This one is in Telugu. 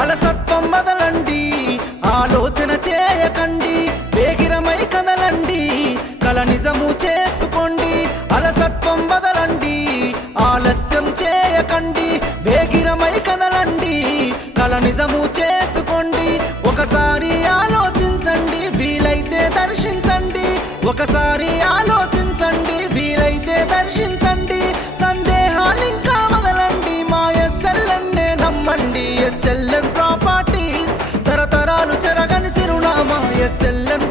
అలసత్వం వదలండి, ఆలోచన చేయకండి, వేగిరమై కదలండి, కల నిజము చేసుకోండి. అలసత్వం వదలండి, ఆలస్యం చేయకండి, వేగిరమై కదలండి, కల నిజము చేసుకోండి. ఒకసారి ఆలోచించండి, వీలైతే దర్శించండి. ఒకసారి ఆలోచించండి, వీలైతే దర్శించండి. సందేహాలింకా వదలండి, మా SLN నమ్మండి. SLN ప్రాపర్టీస్ తరతరాలు చెరగని చిరునామా SLN